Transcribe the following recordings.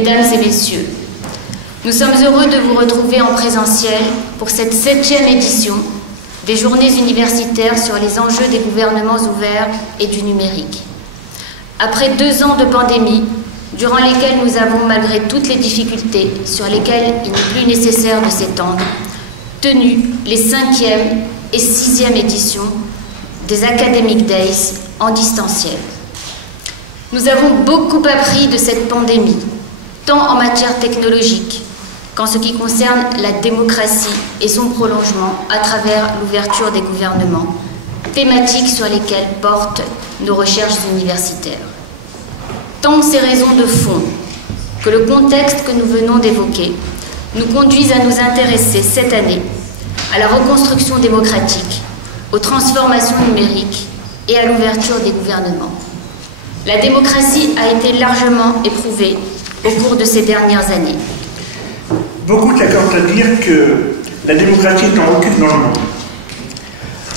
mesdames et messieurs, nous sommes heureux de vous retrouver en présentiel pour cette 7e édition des Journées universitaires sur les enjeux des gouvernements ouverts et du numérique. Après 2 ans de pandémie, durant lesquels nous avons, malgré toutes les difficultés sur lesquelles il n'est plus nécessaire de s'étendre, tenu les 5e et 6e éditions des Academic Days en distanciel. Nous avons beaucoup appris de cette pandémie, tant en matière technologique qu'en ce qui concerne la démocratie et son prolongement à travers l'ouverture des gouvernements, thématiques sur lesquelles portent nos recherches universitaires. Tant ces raisons de fond que le contexte que nous venons d'évoquer nous conduisent à nous intéresser cette année à la reconstruction démocratique, aux transformations numériques et à l'ouverture des gouvernements. La démocratie a été largement éprouvée au cours de ces dernières années. Beaucoup s'accordent à dire que la démocratie est en recul dans le monde.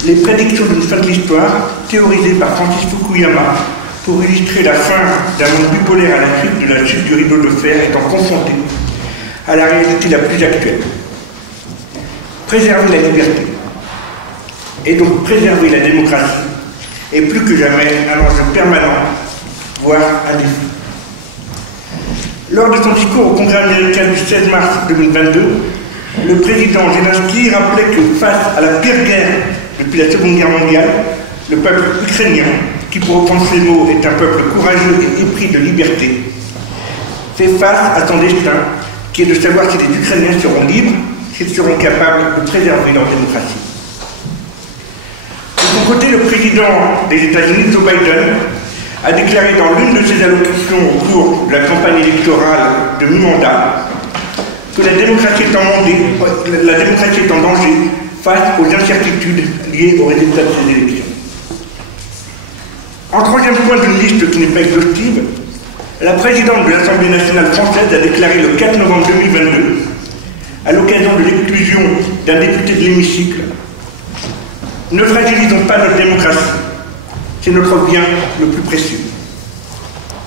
Les prédictions d'une fin de l'histoire, théorisées par Francis Fukuyama pour illustrer la fin d'un monde bipolaire à la suite de la chute du rideau de fer, étant confrontées à la réalité la plus actuelle. Préserver la liberté et donc préserver la démocratie est plus que jamais un enjeu permanent, voire un défi. Lors de son discours au Congrès américain du 16 mars 2022, le président Zelensky rappelait que face à la pire guerre depuis la Seconde Guerre mondiale, le peuple ukrainien, qui pour reprendre ses mots est un peuple courageux et épris de liberté, fait face à son destin, qui est de savoir si les Ukrainiens seront libres, s'ils seront capables de préserver leur démocratie. De son côté, le président des États-Unis, Joe Biden, a déclaré dans l'une de ses allocutions au cours de la campagne électorale de mi-mandat que la démocratie est en danger face aux incertitudes liées aux résultats de ces élections. En troisième point d'une liste qui n'est pas exhaustive, la présidente de l'Assemblée nationale française a déclaré le 4 novembre 2022, à l'occasion de l'exclusion d'un député de l'hémicycle: « Ne fragilisons pas notre démocratie. C'est notre bien le plus précieux. »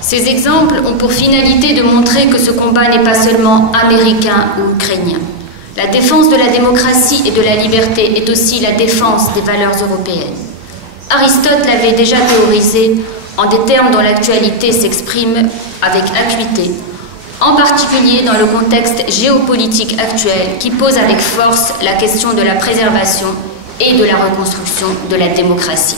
Ces exemples ont pour finalité de montrer que ce combat n'est pas seulement américain ou ukrainien. La défense de la démocratie et de la liberté est aussi la défense des valeurs européennes. Aristote l'avait déjà théorisé en des termes dont l'actualité s'exprime avec acuité, en particulier dans le contexte géopolitique actuel qui pose avec force la question de la préservation et de la reconstruction de la démocratie.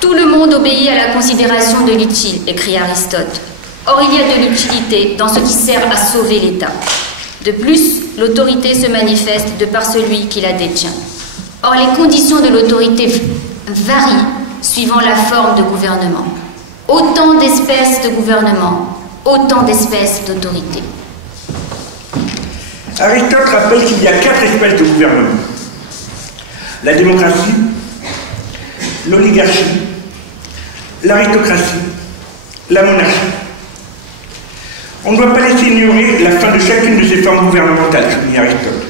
Tout le monde obéit à la considération de l'utile, écrit Aristote. Or, il y a de l'utilité dans ce qui sert à sauver l'État. De plus, l'autorité se manifeste de par celui qui la détient. Or, les conditions de l'autorité varient suivant la forme de gouvernement. Autant d'espèces de gouvernement, autant d'espèces d'autorité. Aristote rappelle qu'il y a 4 espèces de gouvernement: la démocratie, l'oligarchie, l'aristocratie, la monarchie. On ne doit pas laisser ignorer la fin de chacune de ces formes gouvernementales, souligne Aristote,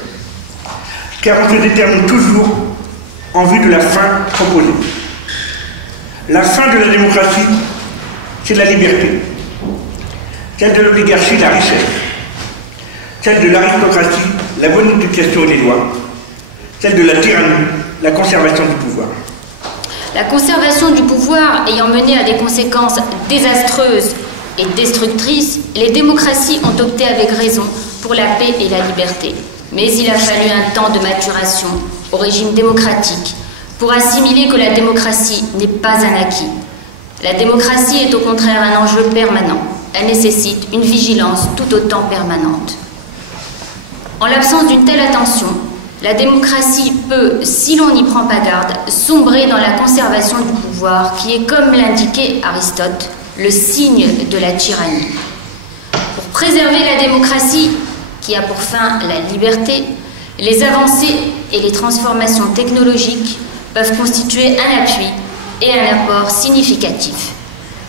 car on se détermine toujours en vue de la fin proposée. La fin de la démocratie, c'est la liberté. Celle de l'oligarchie, la richesse. Celle de l'aristocratie, la bonne éducation et les lois. Celle de la tyrannie, la conservation du pouvoir. La conservation du pouvoir ayant mené à des conséquences désastreuses et destructrices, les démocraties ont opté avec raison pour la paix et la liberté. Mais il a fallu un temps de maturation au régime démocratique pour assimiler que la démocratie n'est pas un acquis. La démocratie est au contraire un enjeu permanent. Elle nécessite une vigilance tout autant permanente. En l'absence d'une telle attention, la démocratie peut, si l'on n'y prend pas garde, sombrer dans la conservation du pouvoir qui est, comme l'indiquait Aristote, le signe de la tyrannie. Pour préserver la démocratie, qui a pour fin la liberté, les avancées et les transformations technologiques peuvent constituer un appui et un apport significatif.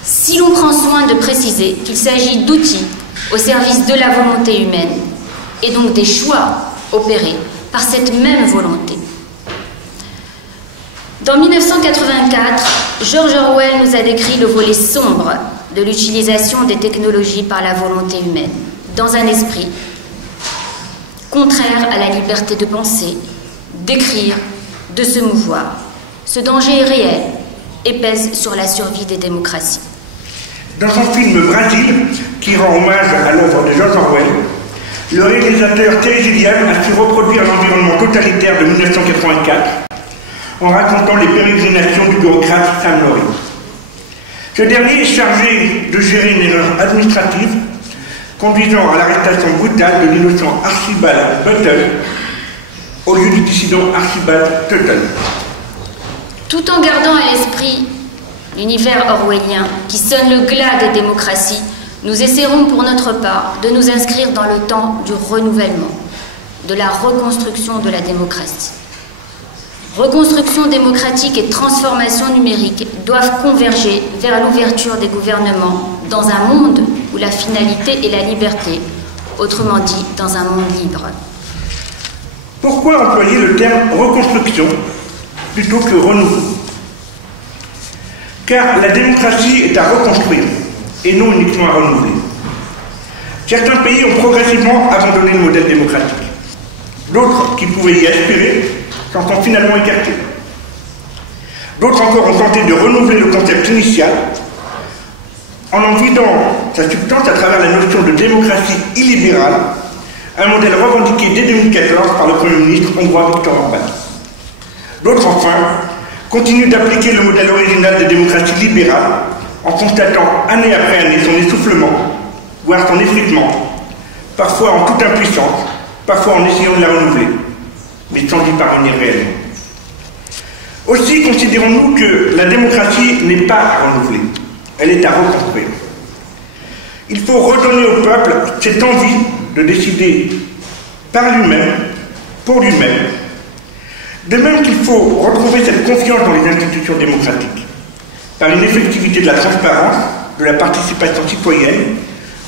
Si l'on prend soin de préciser qu'il s'agit d'outils au service de la volonté humaine et donc des choix opérés par cette même volonté. Dans 1984, George Orwell nous a décrit le volet sombre de l'utilisation des technologies par la volonté humaine, dans un esprit contraire à la liberté de penser, d'écrire, de se mouvoir. Ce danger est réel et pèse sur la survie des démocraties. Dans son film Brasil, qui rend hommage à l'œuvre de George Orwell, le réalisateur Terry Gilliam a su reproduire l'environnement totalitaire de 1984 en racontant les pérégrinations du bureaucrate Sam Laurie. Ce dernier est chargé de gérer une erreur administrative conduisant à l'arrestation brutale de l'innocent Archibald Buttle au lieu du dissident Archibald Tuttle. Tout en gardant à l'esprit l'univers orwellien qui sonne le glas des démocraties, nous essaierons pour notre part de nous inscrire dans le temps du renouvellement, de la reconstruction de la démocratie. Reconstruction démocratique et transformation numérique doivent converger vers l'ouverture des gouvernements dans un monde où la finalité est la liberté, autrement dit, dans un monde libre. Pourquoi employer le terme reconstruction plutôt que renouveau? Car la démocratie est à reconstruire et non uniquement à renouveler. Certains pays ont progressivement abandonné le modèle démocratique. D'autres, qui pouvaient y aspirer, s'en sont finalement écartés. D'autres encore ont tenté de renouveler le concept initial en vidant sa substance à travers la notion de démocratie illibérale, un modèle revendiqué dès 2014 par le Premier ministre hongrois Viktor Orbán. D'autres enfin continuent d'appliquer le modèle original de démocratie libérale en constatant année après année son essoufflement, voire son effritement, parfois en toute impuissance, parfois en essayant de la renouveler, mais sans y parvenir réellement. Aussi considérons-nous que la démocratie n'est pas à renouveler, elle est à reconstruire. Il faut redonner au peuple cette envie de décider par lui-même, pour lui-même, de même qu'il faut retrouver cette confiance dans les institutions démocratiques, par une effectivité de la transparence, de la participation citoyenne,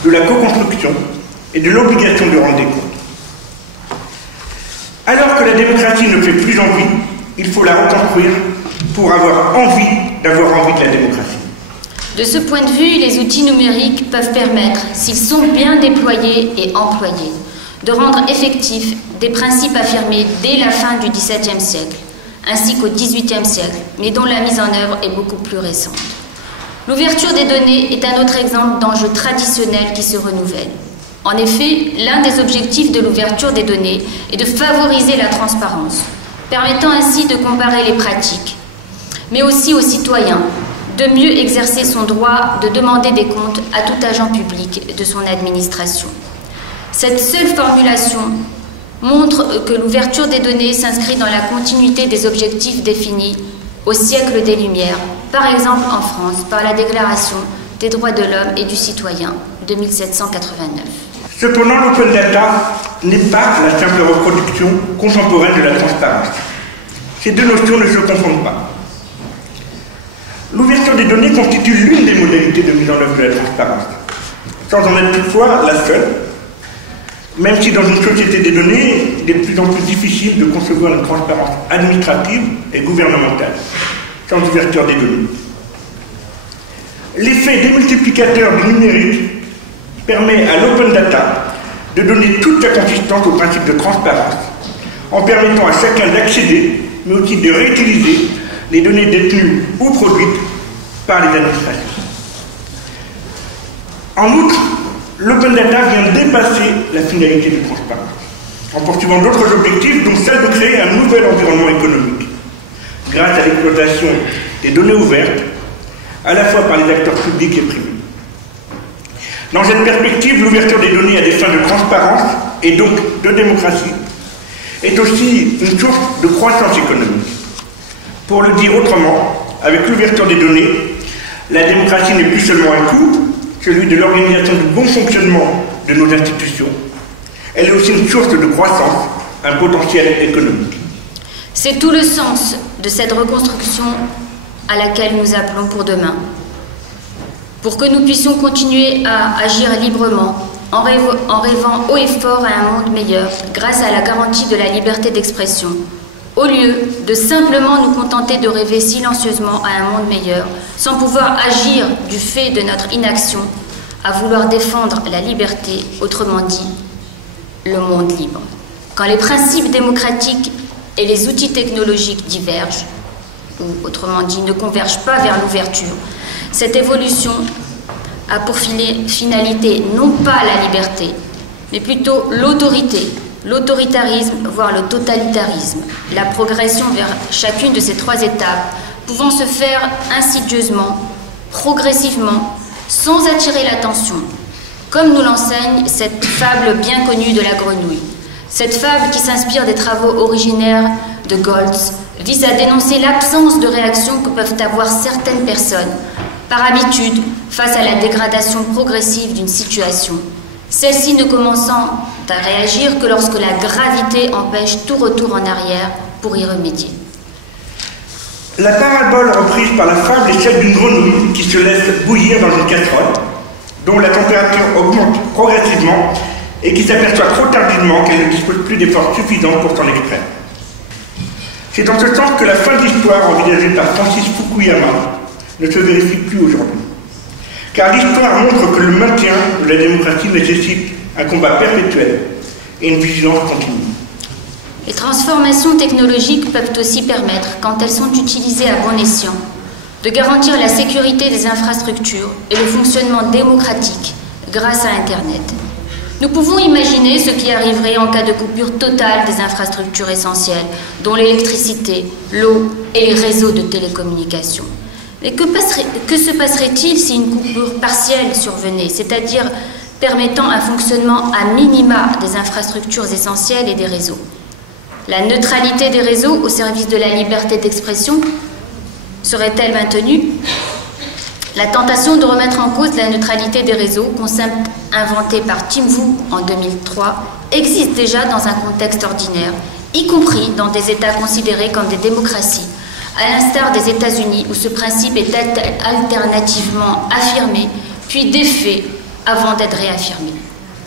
de la co-construction et de l'obligation de rendre des comptes. Alors que la démocratie ne fait plus envie, il faut la reconstruire pour avoir envie d'avoir envie de la démocratie. De ce point de vue, les outils numériques peuvent permettre, s'ils sont bien déployés et employés, de rendre effectifs des principes affirmés dès la fin du XVIIe siècle, ainsi qu'au XVIIIe siècle, mais dont la mise en œuvre est beaucoup plus récente. L'ouverture des données est un autre exemple d'enjeu traditionnel qui se renouvelle. En effet, l'un des objectifs de l'ouverture des données est de favoriser la transparence, permettant ainsi de comparer les pratiques, mais aussi aux citoyens de mieux exercer son droit de demander des comptes à tout agent public de son administration. Cette seule formulation montre que l'ouverture des données s'inscrit dans la continuité des objectifs définis au siècle des Lumières, par exemple en France, par la Déclaration des droits de l'homme et du citoyen de 1789. Cependant, l'open data n'est pas la simple reproduction contemporaine de la transparence. Ces deux notions ne se confondent pas. L'ouverture des données constitue l'une des modalités de mise en œuvre de la transparence, sans en être toutefois la seule, même si dans une société des données, il est de plus en plus difficile de concevoir une transparence administrative et gouvernementale, sans ouverture des données. L'effet démultiplicateur du numérique permet à l'open data de donner toute sa consistance au principe de transparence, en permettant à chacun d'accéder, mais aussi de réutiliser les données détenues ou produites par les administrations. En outre, l'open data vient dépasser la finalité de transparence, en poursuivant d'autres objectifs, dont celle de créer un nouvel environnement économique, grâce à l'exploitation des données ouvertes, à la fois par les acteurs publics et privés. Dans cette perspective, l'ouverture des données à des fins de transparence et donc de démocratie est aussi une source de croissance économique. Pour le dire autrement, avec l'ouverture des données, la démocratie n'est plus seulement un coût, celui de l'organisation du bon fonctionnement de nos institutions. Elle est aussi une source de croissance, un potentiel économique. C'est tout le sens de cette reconstruction à laquelle nous appelons pour demain. Pour que nous puissions continuer à agir librement, en rêvant haut et fort à un monde meilleur, grâce à la garantie de la liberté d'expression, au lieu de simplement nous contenter de rêver silencieusement à un monde meilleur, sans pouvoir agir du fait de notre inaction, à vouloir défendre la liberté, autrement dit, le monde libre. Quand les principes démocratiques et les outils technologiques divergent, ou autrement dit, ne convergent pas vers l'ouverture, cette évolution a pour finalité non pas la liberté, mais plutôt l'autorité, l'autoritarisme, voire le totalitarisme, la progression vers chacune de ces trois étapes, pouvant se faire insidieusement, progressivement, sans attirer l'attention, comme nous l'enseigne cette fable bien connue de la grenouille. Cette fable, qui s'inspire des travaux originaires de Goltz, vise à dénoncer l'absence de réaction que peuvent avoir certaines personnes, par habitude, face à la dégradation progressive d'une situation, celle-ci ne commençant à réagir que lorsque la gravité empêche tout retour en arrière pour y remédier. La parabole reprise par la fable est celle d'une grenouille qui se laisse bouillir dans une casserole, dont la température augmente progressivement et qui s'aperçoit trop tardivement qu'elle ne dispose plus d'efforts suffisants pour s'en extraire. C'est dans ce sens que la fin de l'histoire envisagée par Francis Fukuyama ne se vérifie plus aujourd'hui. Car l'histoire montre que le maintien de la démocratie nécessite un combat perpétuel et une vigilance continue. Les transformations technologiques peuvent aussi permettre, quand elles sont utilisées à bon escient, de garantir la sécurité des infrastructures et le fonctionnement démocratique grâce à Internet. Nous pouvons imaginer ce qui arriverait en cas de coupure totale des infrastructures essentielles, dont l'électricité, l'eau et les réseaux de télécommunications. Mais que se passerait-il si une coupure partielle survenait, c'est-à-dire permettant un fonctionnement à minima des infrastructures essentielles et des réseaux? La neutralité des réseaux au service de la liberté d'expression serait-elle maintenue? La tentation de remettre en cause la neutralité des réseaux, concept inventé par Tim Wu en 2003, existe déjà dans un contexte ordinaire, y compris dans des États considérés comme des démocraties, à l'instar des États-Unis où ce principe est alternativement affirmé, puis défait avant d'être réaffirmé.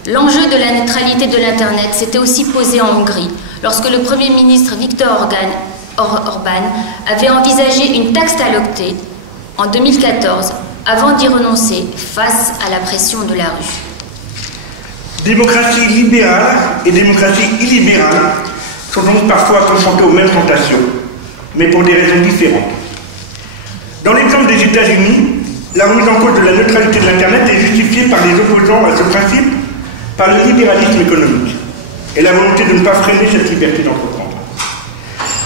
L'enjeu de la neutralité de l'Internet s'était aussi posé en Hongrie, lorsque le Premier ministre Viktor Orbán avait envisagé une taxe à l'octet en 2014, avant d'y renoncer face à la pression de la rue. Démocratie libérale et démocratie illibérale sont donc parfois confrontées aux mêmes tentations, mais pour des raisons différentes. Dans l'exemple des États-Unis, la remise en cause de la neutralité de l'Internet est justifiée par les opposants à ce principe par le libéralisme économique et la volonté de ne pas freiner cette liberté d'entreprendre.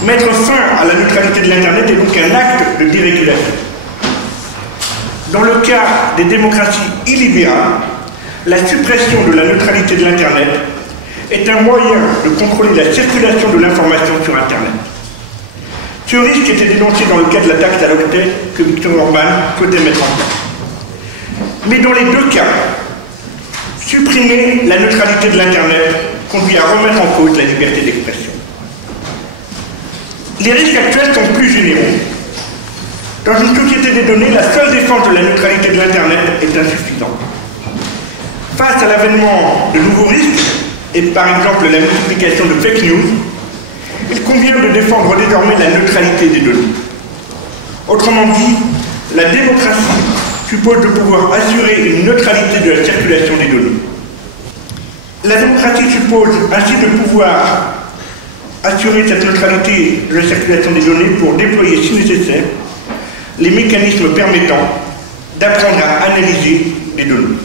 Mettre fin à la neutralité de l'Internet est donc un acte de dérégulation. Dans le cas des démocraties illibérales, la suppression de la neutralité de l'Internet est un moyen de contrôler la circulation de l'information sur Internet. Ce risque était dénoncé dans le cas de la taxe à l'octet que Viktor Orbán souhaitait mettre en place. Mais dans les deux cas, supprimer la neutralité de l'Internet conduit à remettre en cause la liberté d'expression. Les risques actuels sont plus généraux. Dans une société des données, la seule défense de la neutralité de l'Internet est insuffisante. Face à l'avènement de nouveaux risques, et par exemple la multiplication de fake news, il convient de défendre désormais la neutralité des données. Autrement dit, la démocratie suppose de pouvoir assurer une neutralité de la circulation des données. La démocratie suppose ainsi de pouvoir assurer cette neutralité de la circulation des données pour déployer, si nécessaire, les mécanismes permettant d'apprendre à analyser les données.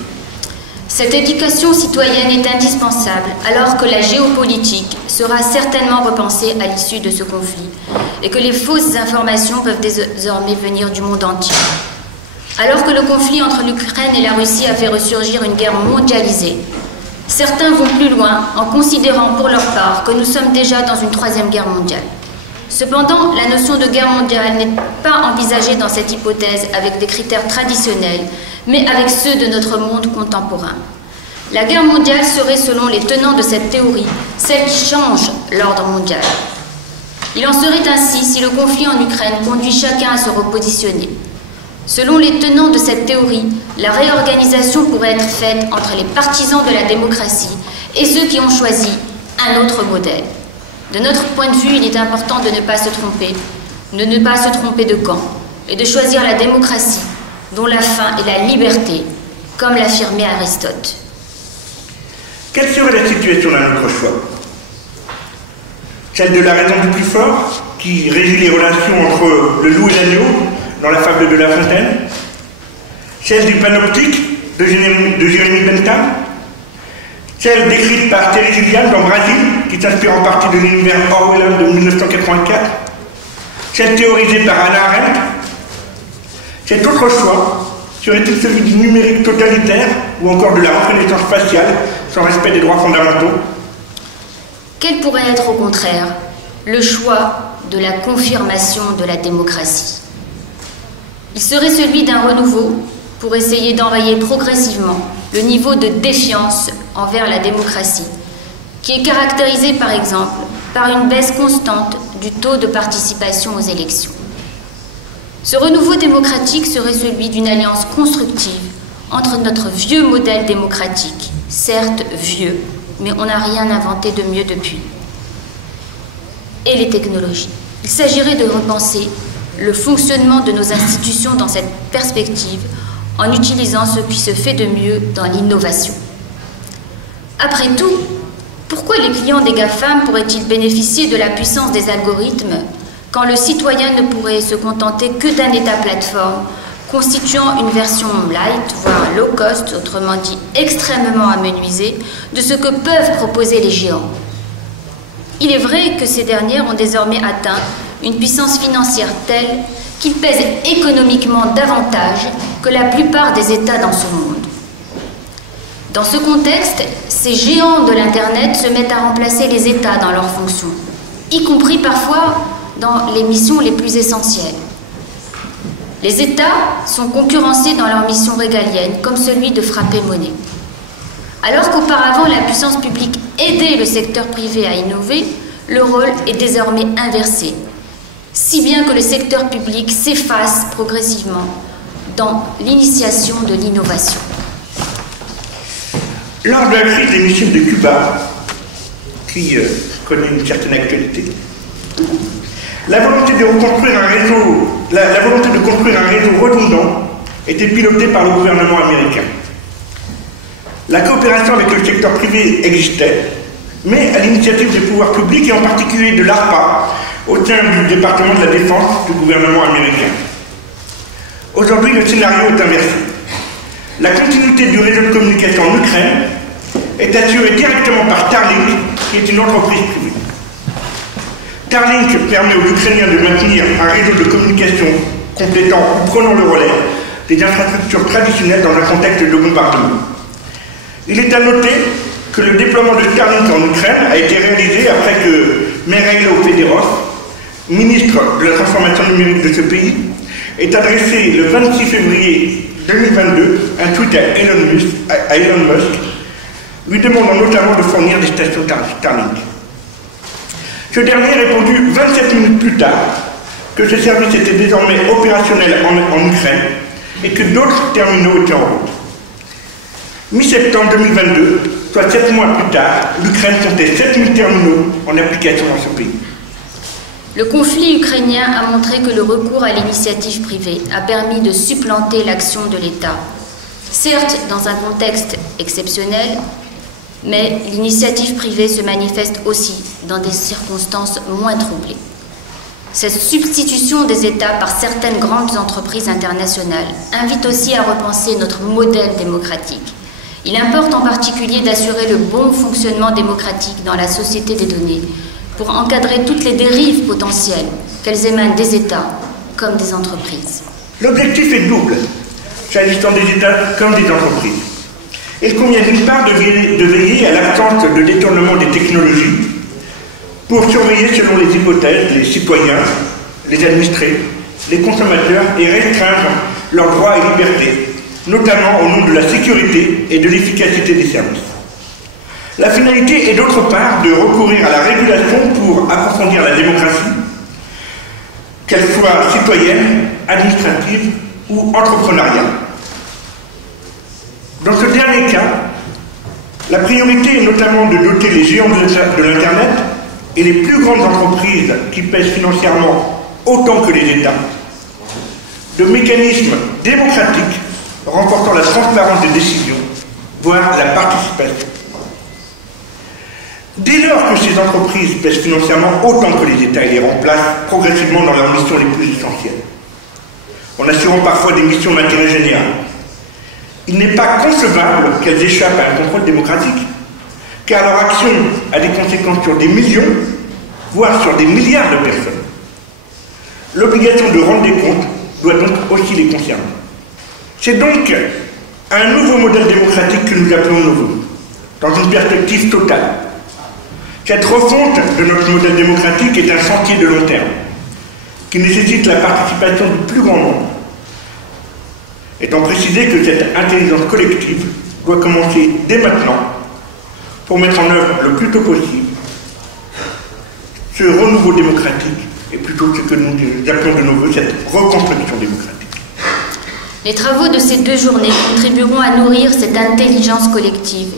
Cette éducation citoyenne est indispensable alors que la géopolitique sera certainement repensée à l'issue de ce conflit et que les fausses informations peuvent désormais venir du monde entier. Alors que le conflit entre l'Ukraine et la Russie a fait ressurgir une guerre mondialisée, certains vont plus loin en considérant pour leur part que nous sommes déjà dans une troisième guerre mondiale. Cependant, la notion de guerre mondiale n'est pas envisagée dans cette hypothèse avec des critères traditionnels, mais avec ceux de notre monde contemporain. La guerre mondiale serait, selon les tenants de cette théorie, celle qui change l'ordre mondial. Il en serait ainsi si le conflit en Ukraine conduit chacun à se repositionner. Selon les tenants de cette théorie, la réorganisation pourrait être faite entre les partisans de la démocratie et ceux qui ont choisi un autre modèle. De notre point de vue, il est important de ne pas se tromper de camp, et de choisir la démocratie, dont la fin est la liberté, comme l'affirmait Aristote. Quelle serait la situation d'un autre choix? Celle de la raison du plus fort, qui régit les relations entre le loup et l'agneau, dans la fable de La Fontaine? Celle du panoptique de Jérémie Bentham? Celle décrite par Terry Gilliam dans Brasil, qui s'inspire en partie de l'univers orwellien de 1984? Celle théorisée par Hannah Arendt? Cet autre choix serait-il celui du numérique totalitaire ou encore de la reconnaissance faciale sans respect des droits fondamentaux? Quel pourrait être au contraire le choix de la confirmation de la démocratie? Il serait celui d'un renouveau pour essayer d'enrayer progressivement le niveau de défiance envers la démocratie, qui est caractérisé par exemple par une baisse constante du taux de participation aux élections. Ce renouveau démocratique serait celui d'une alliance constructive entre notre vieux modèle démocratique, certes vieux, mais on n'a rien inventé de mieux depuis, et les technologies. Il s'agirait de repenser le fonctionnement de nos institutions dans cette perspective en utilisant ce qui se fait de mieux dans l'innovation. Après tout, pourquoi les clients des GAFAM pourraient-ils bénéficier de la puissance des algorithmes quand le citoyen ne pourrait se contenter que d'un état plateforme constituant une version light, voire low cost, autrement dit extrêmement amenuisée, de ce que peuvent proposer les géants? Il est vrai que ces dernières ont désormais atteint une puissance financière telle qu'ils pèsent économiquement davantage que la plupart des États dans ce monde. Dans ce contexte, ces géants de l'Internet se mettent à remplacer les États dans leurs fonctions, y compris parfois dans les missions les plus essentielles. Les États sont concurrencés dans leur mission régalienne, comme celui de frapper monnaie. Alors qu'auparavant la puissance publique aidait le secteur privé à innover, le rôle est désormais inversé, si bien que le secteur public s'efface progressivement dans l'initiation de l'innovation. Lors de la crise des missiles de Cuba, qui connaît une certaine actualité, la volonté de construire un réseau redondant était pilotée par le gouvernement américain. La coopération avec le secteur privé existait, mais à l'initiative des pouvoirs publics et en particulier de l'ARPA, au sein du département de la défense du gouvernement américain. Aujourd'hui, le scénario est inversé. La continuité du réseau de communication en Ukraine est assurée directement par Starlink, qui est une entreprise privée. Starlink permet aux Ukrainiens de maintenir un réseau de communication complétant ou prenant le relais des infrastructures traditionnelles dans un contexte de bombardement. Il est à noter que le déploiement de Starlink en Ukraine a été réalisé après que Mikhailo Fedorov, ministre de la transformation numérique de ce pays, ait adressé le 26 février 2022 un tweet à Elon Musk, lui demandant notamment de fournir des stations Starlink. Ce dernier a répondu 27 minutes plus tard que ce service était désormais opérationnel en Ukraine et que d'autres terminaux étaient en route. Mi-septembre 2022, soit 7 mois plus tard, l'Ukraine comptait 7000 terminaux en application dans ce pays. Le conflit ukrainien a montré que le recours à l'initiative privée a permis de supplanter l'action de l'État. Certes, dans un contexte exceptionnel, mais l'initiative privée se manifeste aussi dans des circonstances moins troublées. Cette substitution des États par certaines grandes entreprises internationales invite aussi à repenser notre modèle démocratique. Il importe en particulier d'assurer le bon fonctionnement démocratique dans la société des données pour encadrer toutes les dérives potentielles, qu'elles émanent des États comme des entreprises. L'objectif est double, s'agissant des États comme des entreprises. Il convient d'une part de veiller à l'absence de détournement des technologies pour surveiller selon les hypothèses les citoyens, les administrés, les consommateurs et restreindre leurs droits et libertés, notamment au nom de la sécurité et de l'efficacité des services. La finalité est d'autre part de recourir à la régulation pour approfondir la démocratie, qu'elle soit citoyenne, administrative ou entrepreneuriale. Dans ce dernier cas, la priorité est notamment de doter les géants de l'Internet et les plus grandes entreprises qui pèsent financièrement autant que les États, de mécanismes démocratiques renforçant la transparence des décisions, voire la participation. Dès lors que ces entreprises pèsent financièrement autant que les États et les remplacent progressivement dans leurs missions les plus essentielles, en assurant parfois des missions d'intérêt général, il n'est pas concevable qu'elles échappent à un contrôle démocratique, car leur action a des conséquences sur des millions, voire sur des milliards de personnes. L'obligation de rendre des comptes doit donc aussi les concerner. C'est donc un nouveau modèle démocratique que nous appelons nouveau, dans une perspective totale. Cette refonte de notre modèle démocratique est un chantier de long terme, qui nécessite la participation du plus grand nombre, étant précisé que cette intelligence collective doit commencer dès maintenant pour mettre en œuvre le plus tôt possible ce renouveau démocratique et plutôt ce que nous appelons de nouveau cette reconstruction démocratique. Les travaux de ces 2 journées contribueront à nourrir cette intelligence collective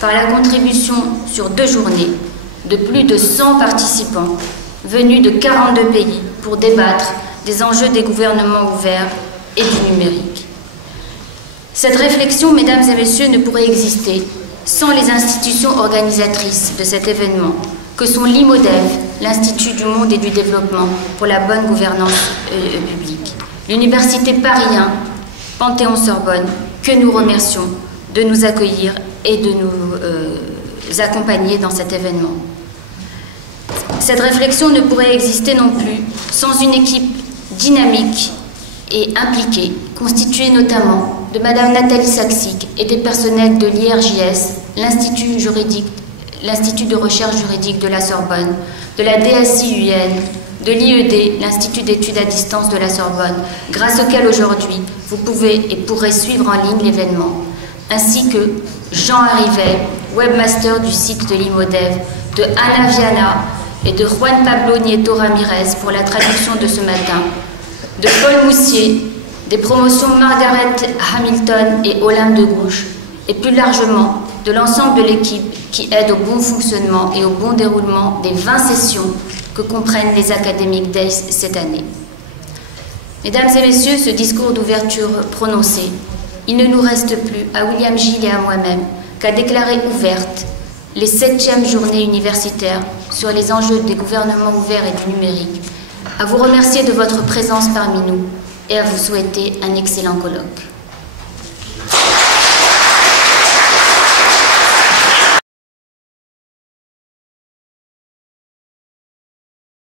par la contribution sur 2 journées de plus de 100 participants venus de 42 pays pour débattre des enjeux des gouvernements ouverts et du numérique. Cette réflexion, mesdames et messieurs, ne pourrait exister sans les institutions organisatrices de cet événement, que sont l'IMODEV, l'Institut du Monde et du Développement pour la bonne gouvernance publique, l'Université Paris 1, Panthéon-Sorbonne, que nous remercions de nous accueillir et de nous accompagner dans cet événement. Cette réflexion ne pourrait exister non plus sans une équipe dynamique et impliquée, constituée notamment de Madame Nathalie Saxic et des personnels de l'IRJS, l'Institut de recherche juridique de la Sorbonne, de la DSI-UN, de l'IED, l'Institut d'études à distance de la Sorbonne, grâce auquel aujourd'hui vous pouvez et pourrez suivre en ligne l'événement, ainsi que Jean Arrivet, webmaster du site de l'IMODEV, de Ana Viana et de Juan Pablo Nieto Ramirez pour la traduction de ce matin, de Paul Moussier, des promotions Margaret Hamilton et Olympe de Gouges, et plus largement de l'ensemble de l'équipe qui aide au bon fonctionnement et au bon déroulement des 20 sessions que comprennent les Academic Days cette année. Mesdames et messieurs, ce discours d'ouverture prononcé, il ne nous reste plus, à William Gilles et à moi-même, qu'à déclarer ouvertes les 7e journées universitaires sur les enjeux des gouvernements ouverts et du numérique, à vous remercier de votre présence parmi nous et à vous souhaiter un excellent colloque.